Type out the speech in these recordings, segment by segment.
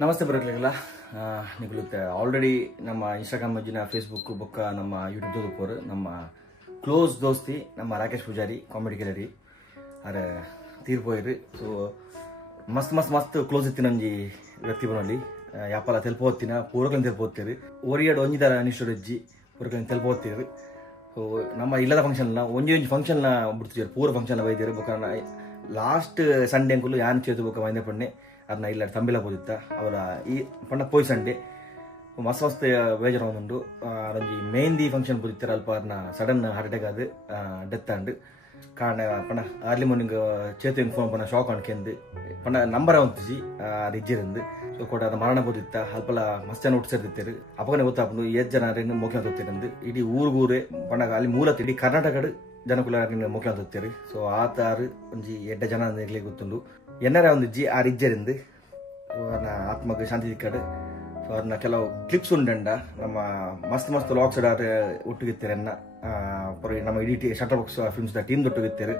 ನಮಸ್ತೆ ಬರಲಿಲ್ಲ ನಿಗಲುತ್ತೆ ಆಲ್ರೆಡಿ ನಮ್ಮ ಇನ್ಸ್ಟಾಗ್ರಾಮ್ ಮಜ್ಜಿನ ಫೇಸ್ಬುಕ್ ಬೊಕ್ಕ ನಮ್ಮ ಯೂಟ್ಯೂಬ್ ತೋದುಪೋರು ನಮ್ಮ ಕ್ಲೋಸ್ ದೋಸ್ತಿ ನಮ್ಮ ರಾಕೇಶ್ ಪೂಜಾರಿ ಕಾಮಿಡಿ ಗ್ಯಾಲರಿ ಅರೆ ತೀರ್ಪೋಯ್ರಿ ಸೊ ಮಸ್ತ್ ಮಸ್ತ್ ಮಸ್ತ್ ಕ್ಲೋಸ್ ಇತ್ತಿನ ಒಂಜಿ ವ್ಯಕ್ತಿ ಬನಲ್ಲಿ ಯಾಪಲ ತೆಲ್ಪೋತ್ತಿನ ಪೂರಕನ್ ತೆಲ್ಪೋತ್ತೀರಿ ಓರಿಯಾಡು ಒಂಜಿದಾರ ಅನಿಷ್ಟೊಜ್ಜಿ ಪೂರಕನ್ ತೆಲ್ಪೋತ್ತೀರಿ ಸೊ ನಮ್ಮ ಇಲ್ಲದ ಫಂಕ್ಷನ್ನ ಒಂಜಿ ಫಂಕ್ಷನ್ನ ಬಿಡ್ತಿದ್ರು ಪೂರ ಫಂಕ್ಷನ್ ಬೈದಿರು ಬೊಕ್ಕ ಲಾಸ್ಟ್ ಸಂಡೇ ಅಂಕುಲು ಯಾನ್ ಚೇತು ಬೊಕ್ಕ ಮೈಂದೆ ಪಣ್ಣೆ ಅದನ್ನ ಇಲ್ಲ ತಂಬಿಲ ಬೋದಿತ್ತ ಅವರ ಈ ಪಣ್ಣ ಪೋಯ್ ಸಂಡೆ ಮಸ್ತ್ ಮಸ್ತ್ ಬೇಜಾರು ಒಂದುಂಡು ಅದೊಂದು ಮೆಹಂದಿ ಫಂಕ್ಷನ್ ಬೋದಿತ್ತಾರೆ ಅಲ್ಪ ಅದನ್ನ ಸಡನ್ ಹಾರ್ಟ್ ಅಟ್ಯಾಕ್ ಅದು ಡೆತ್ ಆಂಡ್ ಕಾರಣ ಪಣ್ಣ ಅರ್ಲಿ ಮಾರ್ನಿಂಗ್ ಚೇತು ಫೋನ್ ಪಣ್ಣ ಶಾಕ್ ಅನ್ಕೆಂದು ಪಣ್ಣ ನಂಬರ್ ಹೊಂತಿಸಿ ಅದು ಇಜ್ಜಿರಂದು ಸೊ ಕೂಡ ಅದು ಮರಣ ಬೋದಿತ್ತ ಅಲ್ಪಲ ಮಸ್ತ್ ಜನ ಹುಟ್ಟಿಸಿರ್ತಿತ್ತೇರು ಅಪ್ಪನೇ ಗೊತ್ತಾಪು 7 ಜನ ಮುಖ್ಯ ತೊತ್ತಿರಂದು ಇಡೀ ಊರಿಗೂರೇ ಪಣ್ಣ ಅಲ್ಲಿ ಮೂಲ ಇಡೀ ಕರ್ನಾಟಕಡು ಜನಕುಲ ಮುಖ್ಯ ತೊತ್ತೀರಿ ಸೊ ಆತಾರು ಒಂಜಿ 8 ಜನ ಇರ್ಲಿ ಗೊತ್ತುಂಡು ಎನ್ನರ ಒಂದು ಜಿ ಆ ರಿಜ್ಜರಿಂದ ಅವ್ರನ್ನ ಆತ್ಮಕ್ಕೆ ಶಾಂತಿ ಸಿಕ್ಕಡು ಸೊ ಅವ್ರನ್ನ ಕೆಲವು ಕ್ಲಿಪ್ಸ್ ಉಂಡಂಡ ನಮ್ಮ ಮಸ್ತ್ ಮಸ್ತ್ ಲಾಕ್ಸ್ ಒಟ್ಟಿಗಿತ್ತಾರೆ ಅನ್ನ ನಮ್ಮ ಇಡೀ ಶಟರ್ ಬಾಕ್ಸ್ ಫಿಲ್ಮ್ಸ್ ಟೀಮ್ ಒಟ್ಟಿಗಿತ್ತಾರೆ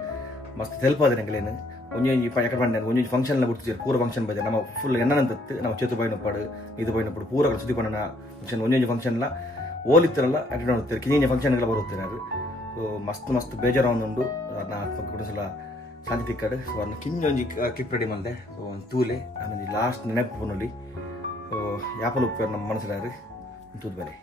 ಮಸ್ತ್ ಹೆಲ್ಪ್ ಆದ್ರೆ ನಂಗಲೇನು ಒಂಜಿ ಎಕಡೆ ಬಂದ ಒಂಜಿ ಫಂಕ್ಷನ್ ಬಿಡ್ತಿದ್ರು ಪೂರ ಫಂಕ್ಷನ್ ಬೈದೆ ನಮ್ಮ ಫುಲ್ ಎನ್ನಂತತ್ತು ನಮ್ಮ ಚೇತು ಬೈನಪ್ಪಾಡು ಇದು ಬೈನಪ್ಪಾಡು ಪೂರ ಸುದ್ದಿ ಪಣ್ಣ ಫಂಕ್ಷನ್ ಒಂಜಿ ಫಂಕ್ಷನ್ಲ ಓಲಿತ್ತರಲ್ಲ ಅಟೆಂಡ್ ಮಾಡ್ತಾರೆ ಕಿಂಜಿ ಫಂಕ್ಷನ್ಗಳ ಬರುತ್ತಾರೆ ಅದು ಸೊ ಮಸ್ತ್ ಮಸ್ತ್ ಬೇಜಾರು ಒಂದುಂಡು ಅದನ್ನ ಆತ್ಮಕ್ಕೆ ಕೂಡ ಸಲ ಶಾಂತಿ ತಿಕ್ಕಡು ಸೊ ಅದನ್ನ ಕಿಂಜೊಂಜಿ ಕ್ಲಿಪ್ ರೆಡಿ ಮಾಡಿದೆ ಸೊ ಒಂದು ತೂಲೆ ಆಮೇಲೆ ಲಾಸ್ಟ್ ನೆನಪು ಬಂದು ಸೊ ಯಾಪಲ್ ಉಪ್ಪು ನಮ್ಮ ಮನಸ್ಸಿಲಾರು ತೂದ್ ಬೇರೆ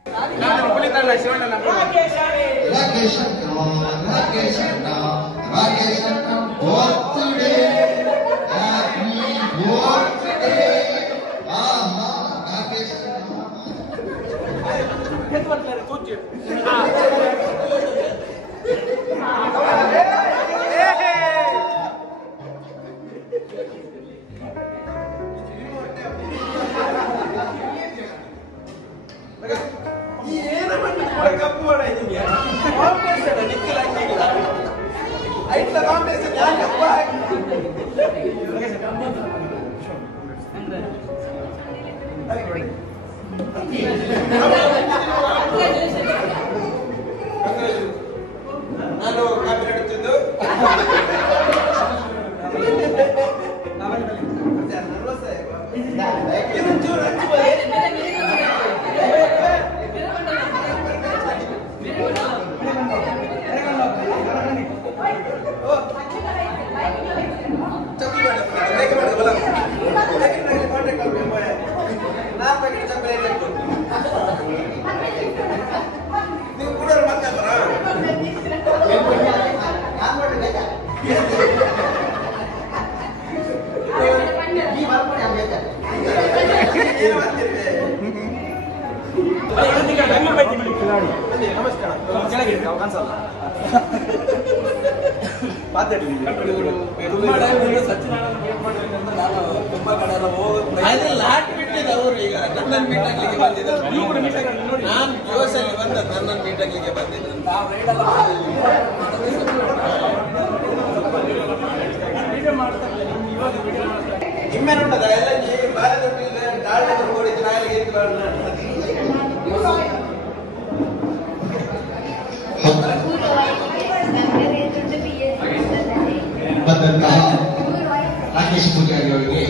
ರಾಕೇಶ್ ಪೂಜಾರಿ ಅವರಿಗೆ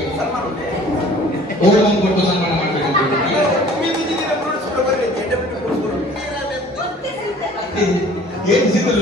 ಓವರ್ ಕೊಟ್ಟು ಸನ್ಮಾನ ಮಾಡಬೇಕಂತ ಏನು ಸಿಗಲ್ಲ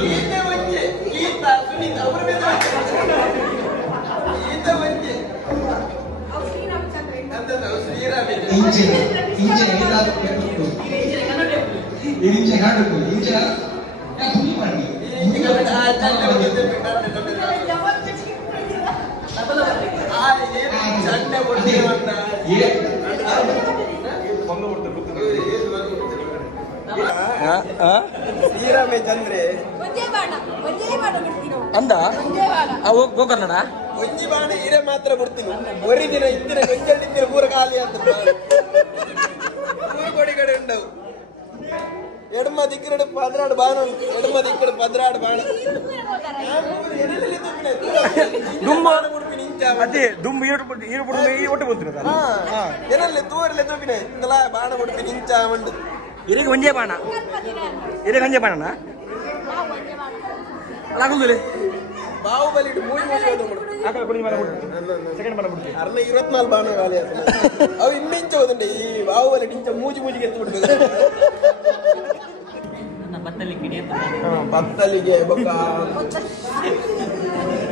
ಶ್ರೀರಾಮೇ ಚಂದ್ರೆ ಅಂದ ಗೋಕರ್ಣ ಒಂಜಿ ಬಾಣ ಹೀರೆ ಮಾತ್ರ ಬಿಡ್ತೀನಿ ಒರಿ ದಿನ ಇತ್ತಿನ ಕೊಂಚ ಪೂರ ಖಾಲಿ ಅಂತ ಕೋಡಿ ಕಡೆ ಉಂಡವು ಎಡಮ ದಿಕ್ಕಡೆ 16 ಬಾಣ ಎಡಮ ದಿಕ್ಕಡೆ 16 ಬಾಣ ಅದೇ ದುಂಬು ಒಟ್ಟು ಬಂತು ಎನಲ್ಲಿ ತೂರಲೆ ತೂಪಿನ ಇಂದಲ ಬಾಣ ಕೊಡ್ತೀನಿ ಇಂಚ ಮಂಡು ಇರಿಗೆ ಒಂಜೇ ಬಾಣ ಇರಿಗೆ ಒಂಜೇ ಬಾಣನ ಅಲ್ಲ ಬಾಹುಬಲಿ ಮೂವಿ ಸೆಕೆಂಡ್ ಬಾಣ ಬಿಡ್ತೀವಿ ಅರ್ನ 24 ಬಾಣ ಖಾಲಿ ಅವು ಇನ್ನೇ ಗೊತ್ತುಂಟು ಈ ಬಾಹುಬಲಿ ನಿಂಚ ಮೂಜಿಗೆ ಎತ್ತು ಬಿಡ್ಬೇಕು ಬತ್ತಲಿಗೆ ಬೊಕ್ಕ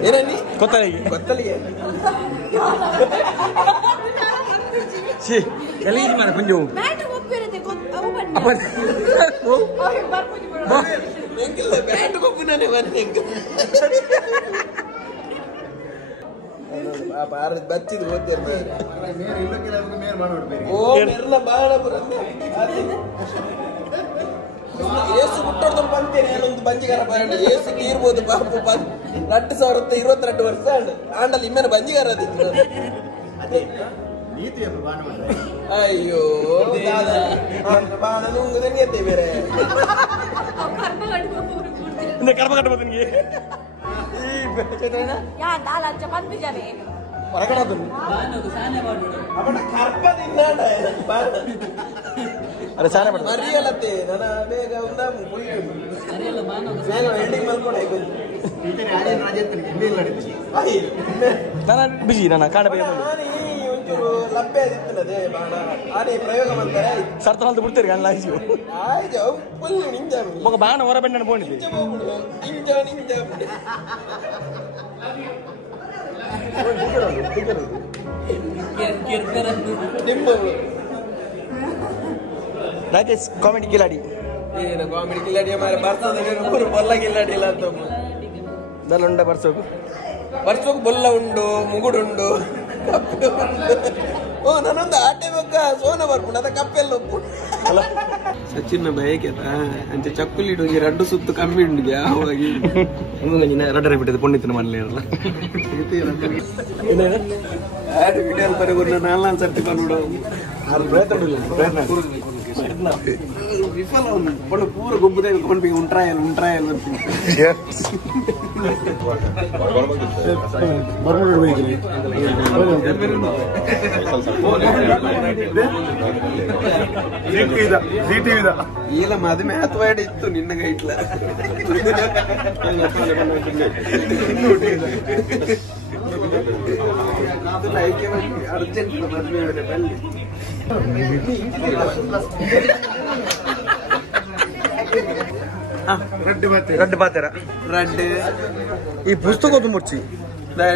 ಏನಿ ಕೊತ್ತಲಿಗೆ ಗಲೀಜ್ ಮಾಡ ಕೊಂಚ ಬ್ಯಾಟ್ ಕೊಪ್ಪು ನಾನೇ ಬಂದೆ ಬಚ್ಚಿದ್ ಓದ್ತಾರೆ ಓ ಮೆರ್ಲ ಬಾಳ ಏಸು ಮುಟ್ಟೋದು ಬಂತೇನೆ ನಾನೊಂದು ಬಂಜಿಗಾರ ಬರೋಣ ಏಸು ಇರ್ಬೋದು ಪಾಪು 2022 ವರ್ಷ ಆಂಡಲ್ಲಿ ಇಮ್ಮೇಲೆ ಬಂಜಿಗಾರ ಅದಿತ್ತು ಅಯ್ಯೋ ಬಾಣ ನುಂಗುದೇ ಬೇರೆ ಕರ್ಮ ಕಟ್ಟಬಹುದು ನಿಮಗೆ ಮರಿಯಲತ್ತೆ ನನ್ನ ಬೇಗ ಹೆಂಡಿಂಗ್ ಮಲ್ಕೊಂಡೆ ಬಿಸಿ ನಾನು ಕಾಣ ಒಂಚೂರು ಲಭ್ಯ ಇರ್ತದೆ ಬಾಣ ಆನೆ ಪ್ರಯೋಗ ಮಾಡ್ತಾರೆ ಸರ್ತ ಅಂತ ಬಿಡ್ತೀರಿ ಗಣ್ಣ ಆಯ್ತು ಫುಲ್ ನಿಂಜ ಮಗ ಬಾಣ ಹೊರ ಬೆಣ್ಣ ಬೋಣಿದ್ದೆ ನಿಂಜ ರಾಕೇಶ್ ಕಾಮಿಡಿ ಕಿಲಾಡಿ ಏನು ಕಾಮಿಡಿ ಕಿಲಾಡಿ ಮಾರೆ ಬರ್ಸೋದು ಬೊಲ್ಲ ಕಿಲಾಡಿ ಇಲ್ಲ ಅಂತ ದಲ್ಲ ಉಂಡ ಬರ್ಸೋಕು ಬೊಲ್ಲ ಉಂಡು ಮುಗುಡುಂಡು ಕಪ್ಪೆ ಉಂಡು ಓ ನಾನೊಂದು ಆಟೆ ಬೊಕ್ಕ ಸೋನ ಬರ್ಪುಂಡು ಅದ ಕಪ್ಪೆಲ್ಲ ಉಪ್ಪು ಸಚಿನ್ ಬಯಕೆತ ಅಂಚೆ ಚಕ್ಕುಲಿ ಇಡುವಂಗೆ 2 ಸುತ್ತು ಕಮ್ಮಿ ಉಂಡಿಗೆ ಆವಾಗಿ ರಡ್ಡರೆ ಬಿಟ್ಟಿದ್ದು ಪುಣ್ಯತಿನ ಮನೇಲಿ ಇರಲ್ಲ ವಿಡಿಯೋ ಬರೆಗುನ್ನ 4 ಸರ್ತಿ ಬಂದ್ಬಿಡು ವಿಫಲ ಒಂದು ಪೂರ ಗೊಬ್ಬರ ಕೊಂಡು ಉಂಟ್ರಾಯಲ್ ಇಲ್ಲ ಮದುವೆ ಅಥವಾ ಇತ್ತು ನಿನ್ನ ಗೈಟ್ಲ ಅರ್ಜೆಂಟ್ ಮದುವೆ ಬಲ್ಲಿ ರಡ್ಡು ಬಾತಾರ ರಡ್ಡು ಈ ಪುಸ್ತಕ ಮುಚ್ಚಿ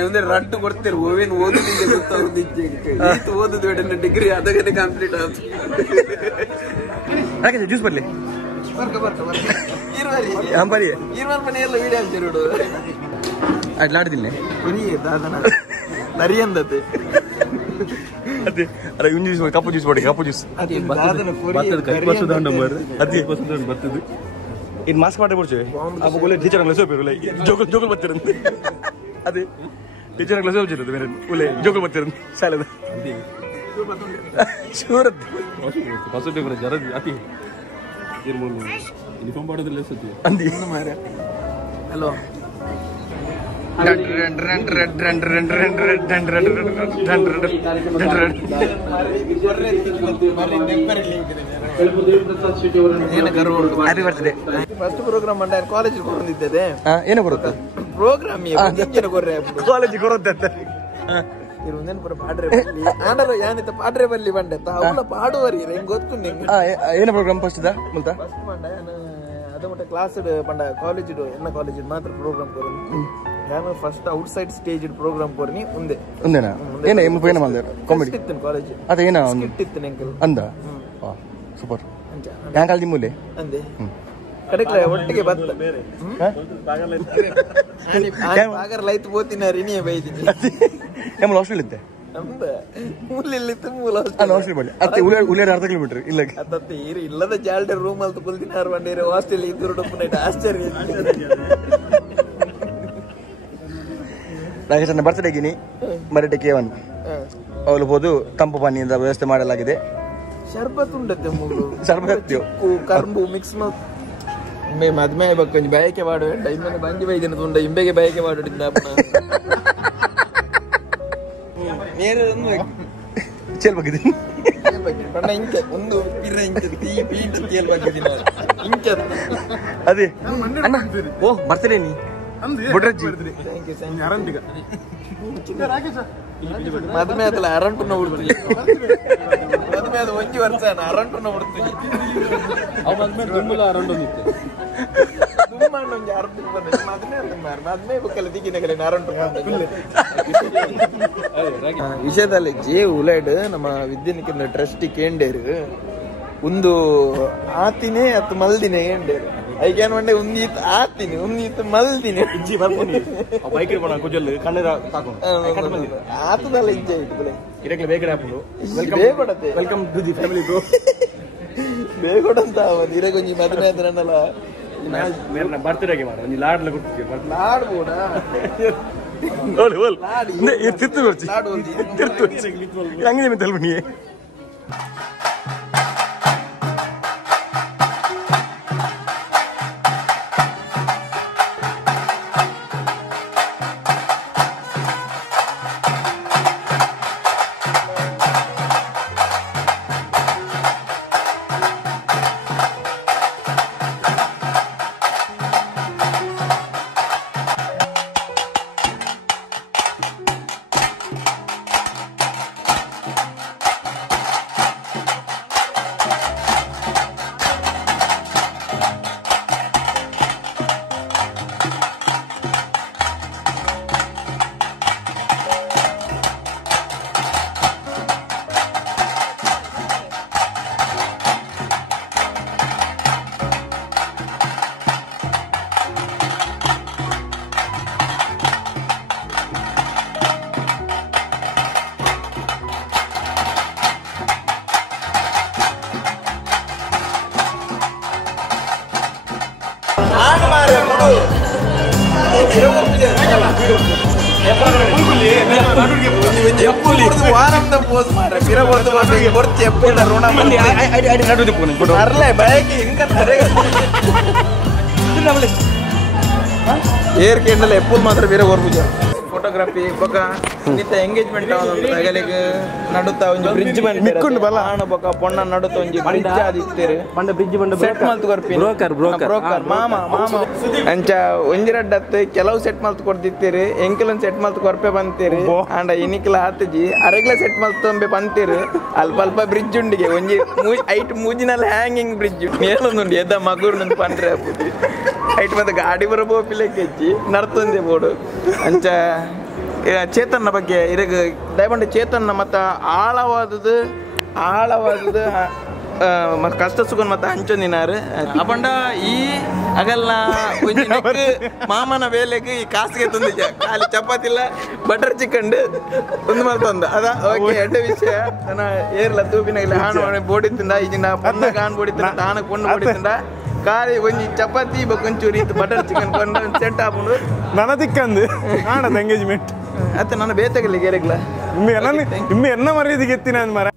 ಒಂದೇ ರಡ್ಡು ಕೊಡ್ತೇವೆ ಓವೇನು ಓದುದಿಲ್ಲ ಗೊತ್ತಾಗೋದು ಓದುದು ಬೇಡ ಡಿಗ್ರಿ ಅದಕ್ಕೆ ಕಂಪ್ಲೀಟ್ ಆಯ್ತು ಹಾಗೆ ಜ್ಯೂಸ್ ಬರ್ಲಿ ಬರೀ ಈರ್ವರ್ ಮನೆಯಲ್ಲ ವಿಡಿಯೋ ಹಂಚಿರೋಡು ಅಡ್ಲಾಡ್ದಿಲ್ಲ ದಾದನ ನರಿಯಂದತೆ ಅದೇ ಅರೆ ಇವ್ನು ಜ್ಯೂಸ್ ಕಪ್ಪು ಜ್ಯೂಸ್ ಮಾಡಿ ಕಪ್ಪು ಜ್ಯೂಸ್ ಅದೇ ಬರ್ತದೆ ಇದು ಮಾಸ್ಕ್ ಮಾಡಿ ಬಿಡ್ತೇವೆ ಅಪ್ಪ ಒಳ್ಳೆ ಟೀಚರ್ ಸೋಪಿರು ಜೋಗಲ್ ಬರ್ತಿರಂತೆ ಅದೇ ಟೀಚರ್ ಸೋಪಿರೋದು ಬೇರೆ ಒಳ್ಳೆ ಜೋಗಲ್ ಬರ್ತಿರಂತೆ ಶಾಲೆದ ಶೂರತ್ ಫಸ್ಟ್ ಪೇಪರ್ ಜರದಿ ಅತಿ ಯೂನಿಫಾರ್ಮ್ ಮಾಡೋದಿಲ್ಲ ಸತಿ ಅಂದಿ ಹಲೋ ಫಸ್ಟ್ ಪ್ರೋಗ್ರಾಮ್ ಮಂಡ ಕಾಲೇಜ್ ಬಂದಿದ್ದೇನೆ ಏನು ಬರುತ್ತೆ ಪ್ರೋಗ್ರಾಮ್ ಕಾಲೇಜ್ ಕೊರುತ್ತೆ ಪಾಡ್ರೆ ಆಂಡಲು ಯಾನಿತ್ತ ಪಾಡ್ರೆ ಬಲ್ಲಿ ಬಂಡೆತ್ತ ಅವಳ ಪಾಡುವರಿ ಹೆಂಗ್ ಗೊತ್ತು ನಿಂಗೆ ಏನು ಪ್ರೋಗ್ರಾಮ್ ಫಸ್ಟ್ ಇದ ಮುಲ್ತಾ ಫಸ್ಟ್ ಮಂಡ ಅದು ಮತ್ತೆ ಕ್ಲಾಸ್ ಪಂಡ ಕಾಲೇಜ್ ಎನ್ನ ಕಾಲೇಜ್ ಮಾತ್ರ ಪ್ರೋಗ್ರಾಮ್ ಕೊರನಿ ನಾನು first outside stage program ಕೊರನಿ ಒಂದೇ ಒಂದೇನಾ ಏನ ಏನು ಮಾಡಿದೆ ಕಾಮಿಡಿ ಇತ್ತು ಕಾಲೇಜ್ ಅದೇನ ಸ್ಕಿಟ್ ಇತ್ತು ನೆಂಕಲ್ ಅಂದ ಸೂಪರ್ ಯಾಂಕಲ್ ದಿಮ್ಮುಲೆ ಅಂದೆ ಕಡೆಕ್ಲ ಒಟ್ಟಿಗೆ ಬತ್ತ ಆಗ ಲೈತ್ ಬೋತಿನ ರಿನಿಯ ಬೈದಿನಿ ಏಮಲ್ ಹಾಸ್ಟೆಲ್ ಇದ್ದೆ ನಮ್ದ ಮೂಲಿಲ್ಲಿತ್ತು ಮೂಲ ಹಾಸ್ಟೆಲ್ ಬಳಿ ಅತ್ತೆ ಉಳಿಯಾರ 10 ಕಿಲೋಮೀಟರ್ ಇಲ್ಲ ಅದತ್ತೆ ಇಲ್ಲದ ಜಾಲ್ಡೆ ರೂಮ್ ಅಲ್ಲಿ ಕುಲ್ದಿನ ಆರು ಬಂಡೇರೆ ಹಾಸ್ಟೆಲ್ ಇದ್ದು ಡಪ್ಪನೈಟ್ ಆಶ್ಚರ್ಯ ರಾಕೇಶ್ ಬರ್ತ್ಡೇಗಿನಿ ಮರಟೆ ಕೇವನ್ ಅವಳು ಹೋದು ತಂಪು ಪಾನೀಯದ ವ್ಯವಸ್ಥೆ ಮಾಡಲಾಗಿದೆ ಶರ್ಬತ್ ಉಂಡತ್ತೆ ಮೂರು ಶರ್ಬತ್ ಕರ್ಬು ಮಿಕ್ಸ್ ಮದ್ಮೆ ಬಕ್ಕೊಂಜಿ ಬಯಕೆ ಮಾಡುವ ಇಮ್ಮನೆ ಬಂಜಿ ಬೈದಿನ ತುಂಡ ಇಂಬೆಗೆ ಬಯಕೆ ಮಾಡೋಡಿದ್ದ ಚೇಲ್ ಬಗ್ಗಿದ್ದೀನಿ ಪಣ್ಣ ಇಂಚ ಒಂದು ಪಿರ ಇಂಚ ಪೀಂಚ ಚೇಲ್ ಬಗ್ಗಿದ್ದೀನಿ ಇಂಚ ಅದೇ ಅಣ್ಣ ಓ ಬರ್ತಡೇ ನೀ ಬುಡ್ರಜ್ಜಿ ಮದ್ಮೆ ಆತಲ್ಲ ಅರಂಟು ನೋಡ್ತೀನಿ ಮದ್ಮೆ ವರ್ಷ ಅರಂಟು ಬಿಡ್ತೀನಿ ಅವ್ ಬಂದ್ಮೇಲೆ ತುಂಬಲ ಅರೌಂಡ್ ಒಂದಿತ್ತು ತುಂಬ ನಮ್ಗೆ ಅರ್ಧ ಅದನ್ನೇ ಬೇಕಲ್ಲ ದಿಕ್ಕಿನ ಅರಂಟು ವಿಷಯದಲ್ಲಿ ಜೇ ಉಲೈಡ್ ನಮ್ಮ ವಿದ್ಯಾನಿಕೇಂದ್ರ ಟ್ರಸ್ಟಿ ಕೇಂಡೇರು ಒಂದು ಆತಿನೇ ಅತ್ತು ಮಲ್ದಿನೇ ಕೇಂಡೇರು ಐಕ್ಯಾನ್ ಮಂಡೆ ಒಂದೀತ್ ಆತೀನಿ ಒಂದೀತ್ ಮಲ್ದಿನಿ ಇಜ್ಜಿ ಬರ್ತೀನಿ ಬೈಕ್ ಇರ್ಕೊಂಡು ಕುಜಲ್ ಕಣ್ಣೀರ ಸಾಕೊಂಡು ಆತದಲ್ಲ ಇಜ್ಜೆ ಇತ್ತು ಇದಕ್ಕೆ ಬೇಕಡೆ ಹಾಕೊಂಡು ಬೇಕೊಡತ್ತೆ welcome to the family bro ಬೇಕೊಡಂತ ಇರ ಕೊಂಚ ಮದುವೆ ಆದ್ರನಲ್ಲ ಬರ್ತಿರಾಗೆ ಮಾಡ ಒಂದು ಲಾಡ್ಲ ಕೊಡ್ತೀವಿ ಲಾಡ್ಬೋಡ ತಿರ್ತು ಬರ್ಚಿ ತಿರ್ತು ಹಂಗೆ ತಲ್ಬಿ ವಾರಂದ ಪೋಸ್ ಮಾಡ್ರೆ ಏರ್ ಕೇಂಡಲ್ ಎಪ್ಪಲ್ ಮಾತ್ರ ಬೇರೆ ಓರ್ಪುಜ ಫೋಟೋಗ್ರಫಿ ಬೊಕ ನಿತ್ತ ಎಂಗೇಜ್ಮೆಂಟ್ ತಗಲಿಗೆ ನಡುತ್ತ ಒಂಜಿ ಬ್ರಿಡ್ಜ್ ಬಂದು ಬಲ ಆಣ ಬೊಕ ಪೊಣ್ಣ ನಡುತ್ತ ಒಂಜಿ ಬ್ರಿಡ್ಜ್ ಆದಿತ್ತೇರು ಬಂಡ ಬ್ರಿಡ್ಜ್ ಬಂಡ ಸೆಟ್ ಮಲ್ತು ಕೊರ್ಪಿ ಬ್ರೋಕರ್ ಮಾಮ ಅಂಚ ಒಂಜಿರಡ್ಡತ್ತು ಕೆಲವು ಸೆಟ್ ಮಲ್ತು ಕೊಡ್ತಿತ್ತೀರಿ ಎಂಕಲನ್ ಸೆಟ್ ಮಲ್ತು ಕೊರ್ಪೆ ಬಂತೀರಿ ಅಂಡ ಇನಿಕ್ಲ ಹತ್ತಜಿ ಅರೆಗ್ಲ ಸೆಟ್ ಮಲ್ತು ತೊಂಬೆ ಬಂತೀರಿ ಅಲ್ಪ ಅಲ್ಪ ಬ್ರಿಡ್ಜ್ ಉಂಡಿಗೆ ಒಂಜಿ ಐಟ್ ಮೂಜಿನಲ್ಲಿ ಹ್ಯಾಂಗಿಂಗ್ ಬ್ರಿಡ್ಜ್ ಮೇಲೊಂದುಂಡು ಎದ್ದ ಮಗುರ್ನ ಪಂಡ್ರೆ ಹಾಪುದು ಐಟ್ ಮತ್ತೆ ಗಾಡಿ ಬರಬೋ ಪಿಲೆಕ್ಕೆ ಹೆಚ್ಚಿ ನಡ್ತಂದೆ ಬೋಡು ಅಂಚ ಚೇತನ್ನ ಬಗ್ಗೆ ಇರಗ ದಯಮಾಡಿ ಚೇತನ್ನ ಮತ್ತ ಆಳವಾದದ್ದು ಕಷ್ಟ ಸುಖನ್ ಮತ್ತೆ ಹಂಚೊಂದಿನಾರು ಅಪಂಡ ಈ ಅಗಲ್ನ ಮಾಮನ ವೇಲೆಗೆ ಈ ಕಾಸಿಗೆ ತಂದಿದ್ದ ಖಾಲಿ ಚಪಾತಿಲ್ಲ ಬಟರ್ ಚಿಕನ್ ಒಂದು ಮಲ್ತೊಂದು ಅದ ಓಕೆ ಎಡ್ಡ ವಿಷಯ ನನ್ನ ಏರ್ಲ ತೂಪಿನಾಗಲಿ ಹಾನು ಬೋಡಿ ತಿಂದ ಈಜಿನ ಪೊಂದಾಗ ಹಾನು ಬೋಡಿ ತಿಂದ ಹಾನ ಕೊಂಡು ಬೋಡಿ ತಿಂದ ಕಾರಿ ಒಂಜಿ ಚಪಾತಿ ಬೊಂಚೂರಿ ಬಟರ್ ಚಿಕನ್ ಕೊಂಡು ಸೆಟ್ ಹಾಕೊಂಡು ನನ್ನ ದಿಕ್ಕಂದು ಆಣದ ಎಂಗೇಜ್ಮೆಂಟ್ ಅತ್ತ ನನ್ನ ಬೇತಾಗಲಿ ಗೆರೆಗ್ಲ ಇಮ್ಮೆ ಎನ್ನ ಮರ್ಯಾದೆಗೆ ಎತ್ತಿನ ಮರ